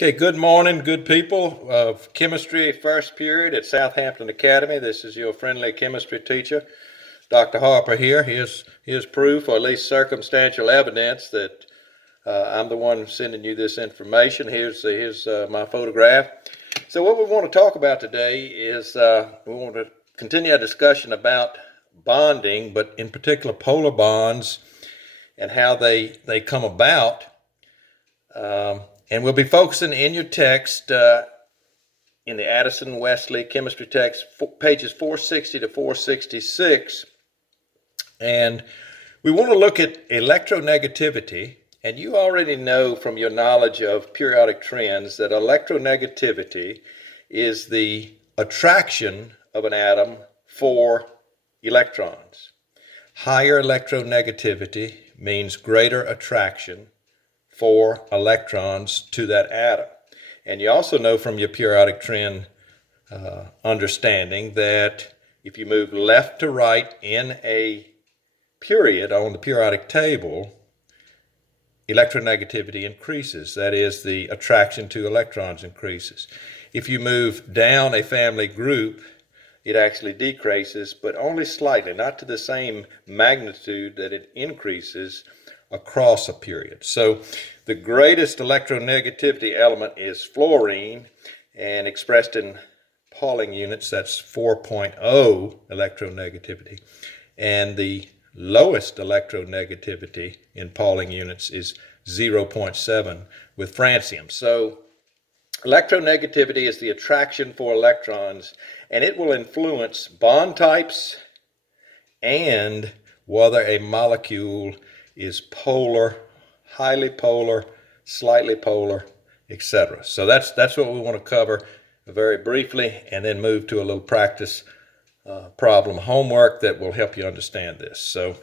Okay, good morning, good people of chemistry first period at Southampton Academy. This is your friendly chemistry teacher, Dr. Harper here. Here's proof, or at least circumstantial evidence, that I'm the one sending you this information. Here's my photograph. So what we want to talk about today is we want to continue our discussion about bonding, but in particular polar bonds and how they come about. And we'll be focusing in your text in the Addison Wesley chemistry text, pages 460 to 466. And we want to look at electronegativity. And you already know from your knowledge of periodic trends that electronegativity is the attraction of an atom for electrons. Higher electronegativity means greater attraction for electrons to that atom. And you also know from your periodic trend understanding that if you move left to right in a period on the periodic table, electronegativity increases. That is, the attraction to electrons increases. If you move down a family group, it actually decreases, but only slightly, not to the same magnitude that it increases across a period. So the greatest electronegativity element is fluorine, and expressed in Pauling units, that's 4.0 electronegativity. And the lowest electronegativity in Pauling units is 0.7 with francium. So electronegativity is the attraction for electrons, and it will influence bond types and whether a molecule is polar, highly polar, slightly polar, etc. So that's what we want to cover very briefly, and then move to a little practice problem homework that will help you understand this. So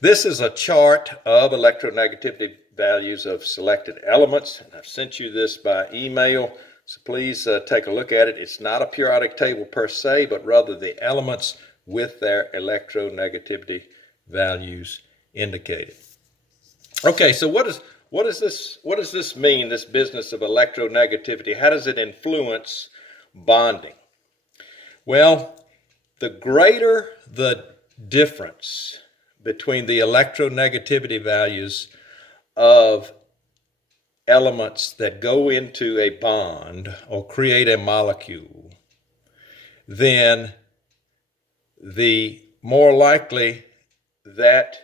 this is a chart of electronegativity values of selected elements, and I've sent you this by email, so please take a look at it. It's not a periodic table per se, but rather the elements with their electronegativity values indicated. Okay, so what does this mean, this business of electronegativity? How does it influence bonding? Well, the greater the difference between the electronegativity values of elements that go into a bond or create a molecule, then the more likely that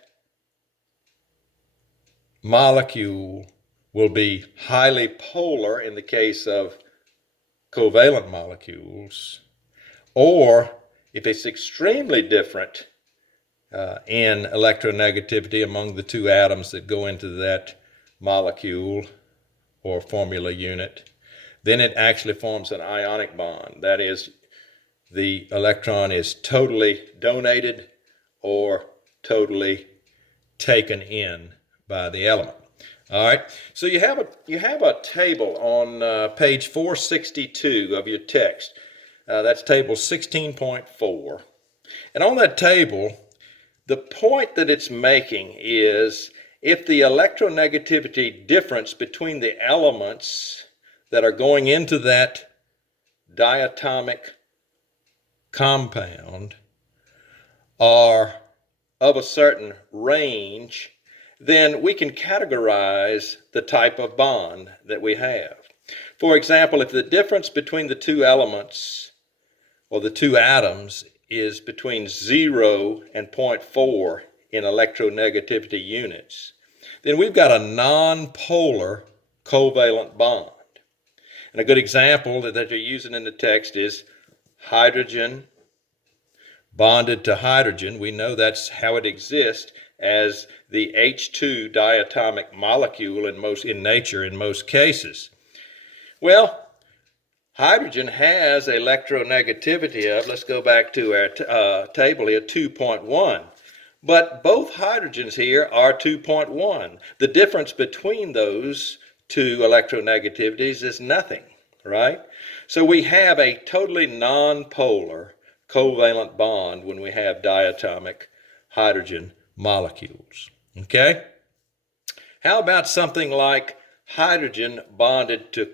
molecule will be highly polar in the case of covalent molecules, or if it's extremely different in electronegativity among the two atoms that go into that molecule or formula unit, then it actually forms an ionic bond. That is, the electron is totally donated or totally taken in by the element. All right, so you have a table on page 462 of your text. That's table 16.4. And on that table, the point that it's making is if the electronegativity difference between the elements that are going into that diatomic compound are of a certain range, then we can categorize the type of bond that we have. For example, if the difference between the two elements or the two atoms is between 0 and 0.4 in electronegativity units, then we've got a non-polar covalent bond. And a good example that you're using in the text is hydrogen bonded to hydrogen. We know that's how it exists, as the H2 diatomic molecule in nature in most cases. Well, hydrogen has electronegativity of, let's go back to our table here, 2.1. But both hydrogens here are 2.1. The difference between those two electronegativities is nothing, right? So we have a totally non-polar covalent bond when we have diatomic hydrogen molecules. Okay? How about something like hydrogen bonded to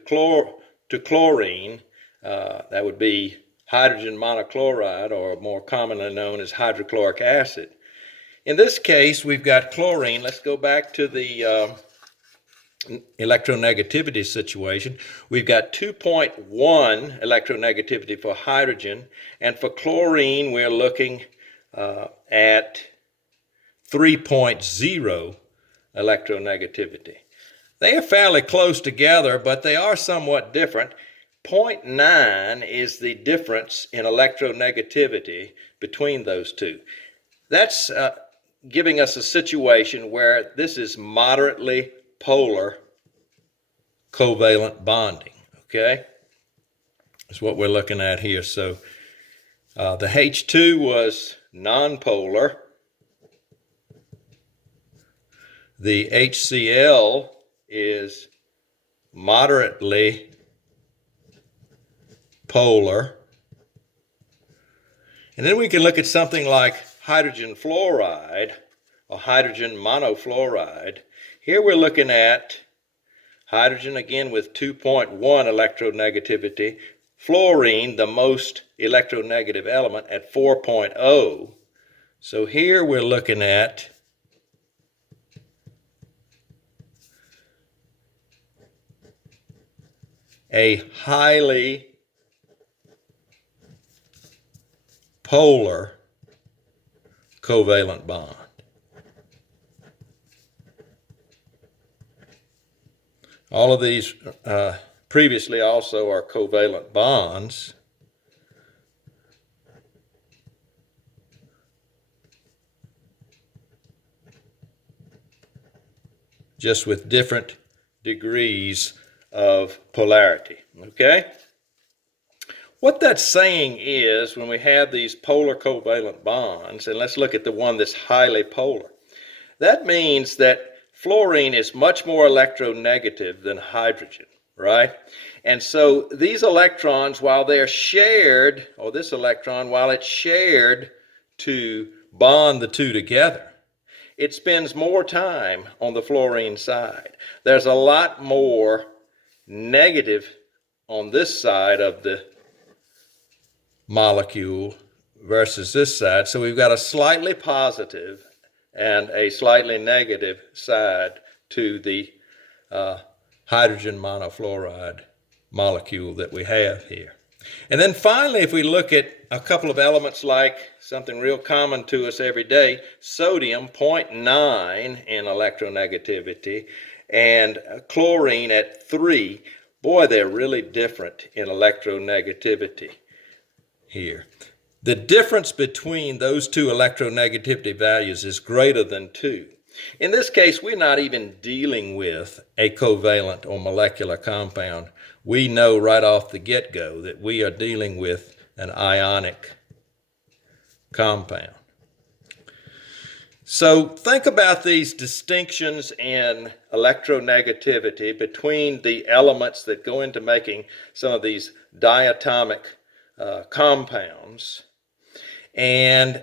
chlorine. That would be hydrogen monochloride, or more commonly known as hydrochloric acid. In this case, we've got chlorine. Let's go back to the electronegativity situation. We've got 2.1 electronegativity for hydrogen, and for chlorine we're looking at 3.0 electronegativity. They are fairly close together, but they are somewhat different. 0.9 is the difference in electronegativity between those two. That's giving us a situation where this is moderately polar covalent bonding, okay? That's what we're looking at here. So the H2 was nonpolar. The HCl is moderately polar. And then we can look at something like hydrogen fluoride or hydrogen monofluoride. Here we're looking at hydrogen again with 2.1 electronegativity, fluorine, the most electronegative element, at 4.0. So here we're looking at a highly polar covalent bond. All of these previously also are covalent bonds. Just with different degrees of polarity, okay? What that's saying is when we have these polar covalent bonds, and let's look at the one that's highly polar, that means that fluorine is much more electronegative than hydrogen, right? And so these electrons, while they're shared, or this electron, while it's shared to bond the two together, it spends more time on the fluorine side. There's a lot more negative on this side of the molecule versus this side. So we've got a slightly positive and a slightly negative side to the hydrogen monofluoride molecule that we have here. And then finally, if we look at a couple of elements like something real common to us every day, sodium, 0.9 in electronegativity, and chlorine at 3, boy, they're really different in electronegativity here. The difference between those two electronegativity values is greater than 2. In this case, we're not even dealing with a covalent or molecular compound. We know right off the get-go that we are dealing with an ionic compound. So think about these distinctions in electronegativity between the elements that go into making some of these diatomic compounds, and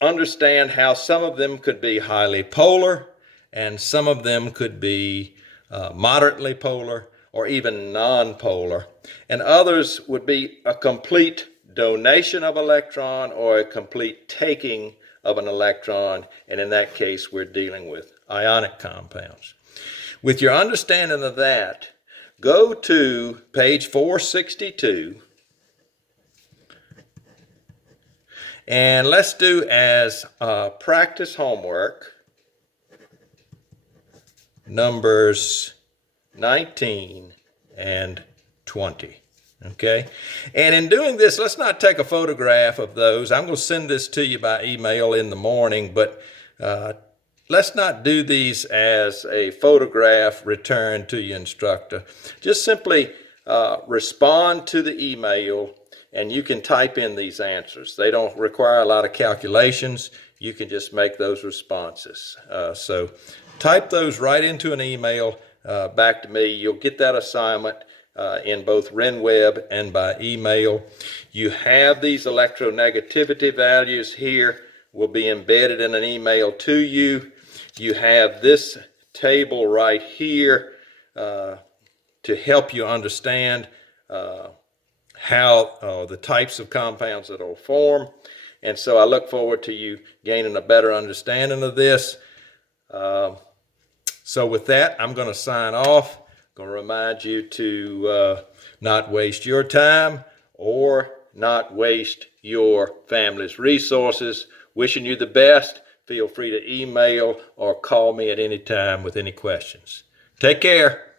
understand how some of them could be highly polar and some of them could be moderately polar or even non-polar, and others would be a complete donation of electron or a complete taking of an electron, and in that case we're dealing with ionic compounds. With your understanding of that, go to page 462 and let's do as practice homework numbers 19 and 20. Okay? And in doing this, let's not take a photograph of those. I'm going to send this to you by email in the morning, but let's not do these as a photograph return to your instructor. Just simply respond to the email, and you can type in these answers. They don't require a lot of calculations. You can just make those responses. So type those right into an email back to me. You'll get that assignment in both RenWeb and by email. You have these electronegativity values here, will be embedded in an email to you. You have this table right here to help you understand how the types of compounds that will form. And so I look forward to you gaining a better understanding of this. So with that, I'm going to sign off. I'm going to remind you to not waste your time or not waste your family's resources. Wishing you the best. Feel free to email or call me at any time with any questions. Take care.